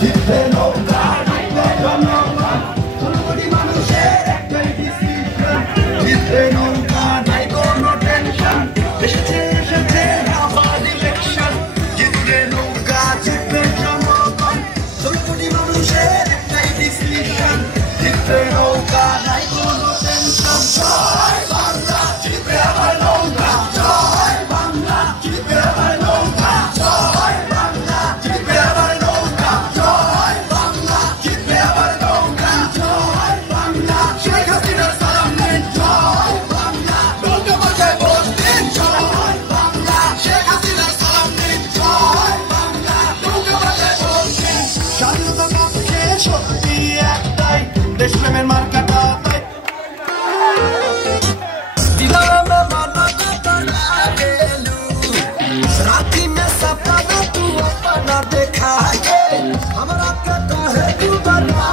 জিতবে নৌকা জিতবে জনগণ 16 কোটি মানুষের একটাই ডিসিশন জিতবে নৌকা নাই কোনো টেনশন এসেছে আবার ইলেকশন জিতবে নৌকা জিতবে জনগণ 16 কোটি মানুষের একটাই ডিসিশন জিতবে নৌকা নাই কোনো টেনশন জয় বাংলা জিতবে আবার নৌকা জয় বাংলা জিতবে আবার নৌকা জয় বাংলা জিতবে আবার নৌকা জয় বাংলা জিতবে আবার নৌকা জয় বাংলা শেখ হাসিনার সালাম নিন জয় বাংলা নৌকা বাজায় ভোট দিন জয় বাংলা শেখ হাসিনার সালাম নিন জয় বাংলা নৌকা বাজায় ভোট দিন স্বাধীনতা পক্ষে শক্তি একটাই দেশপ্রেমের মার্কাটা তাই दिलों में मानवता लागेलू राती में सपना तू अपना देखा के हमरा के कहे तू बना